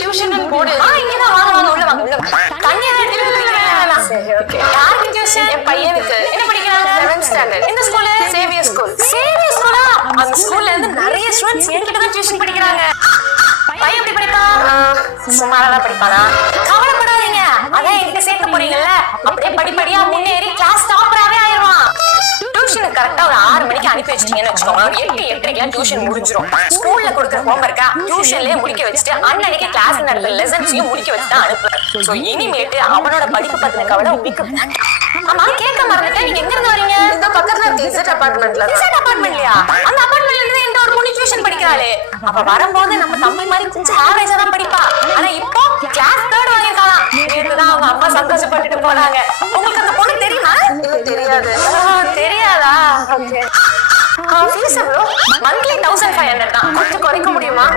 Tuition போடு. இங்கதான் வாங்க வாங்க உள்ள வாங்க உள்ள வாங்க. தனியா சரி ஓகே. யாருக்கு டியூஷன்? என் பையனுக்கு. என்ன படிக்கிறாங்க? 7th standard. எந்த ஸ்கூல்? Xavier school. சேவியர் ஸ்கூலா? அந்த ஸ்கூல்ல இருந்து நிறைய ஸ்டூடண்ட்ஸ் என்கிட்ட தான் டியூஷன் படிக்கிறாங்க. பையன் எப்படி படிப்பான்? சுமாரா படிப்பானா? கவலைப்படாதீங்க. அதான் என்கிட்ட சேர்க்க போறீங்கல்ல, அப்படியே படிப்படியா முன்னேறி கிளாஸ் டாப்பராவே ஆயிடுவான். டியூஷனுக்கு கரெக்டா ஒரு 6 மணிக்கு அனுப்பி வச்சிட்டீங்கன்னு வச்சுக்கோங்க, ஒரு 8:30 டியூஷன் முடிஞ்சிடும். ஸ்கூல்ல கொடுக்குற ஹோம்ஒர்க்கா டியூஷன்லயே முடிக்க வச்சுட்டு அன்னன்னைக்கு கிளாஸ் நடக்கிற லெசன்ஸையும் முடிக்க வச்சுதான் அனுப்புறேன். சோ இனிமேட்டு அவனோட படிப்பு பத்தின கவலை உங்களுக்கு வேண்டாம். ஆமா கேட்க மறந்துட்டேன், நீங்க எங்க இருந்து வரீங்க? இந்த பக்கத்துல இருக்க இசட் அபார்ட்மெண்ட்ல. இசட் அபார்ட்மெண்ட்லயா? அந்த அபார்ட்மெண்ட்ல இருந்து என்கிட்ட ஒரு பொண்ணு டியூஷன் படிக்கிறாளே. அவ வரும்போது நம்ம தம்பி மாதிரி கொஞ்சம் ஆவரேஜா தான் படிப்பா. ஆனா இப்போ கிளாஸ் 3rd வாங்கிருக்காளாம். நேத்துதான் அவங்க அம்மா சந்தோஷப்பட்டுட்டு போனாங்க. உங்களுக்கு அந்த பொண்ணு தெரியுமா? தெரியாது. தெரியாதா? ஓகே. ஃபீஸ் எவ்வளோ? மந்த்லி 1500 தான். கொஞ்சம் குறைக்க முடியுமா?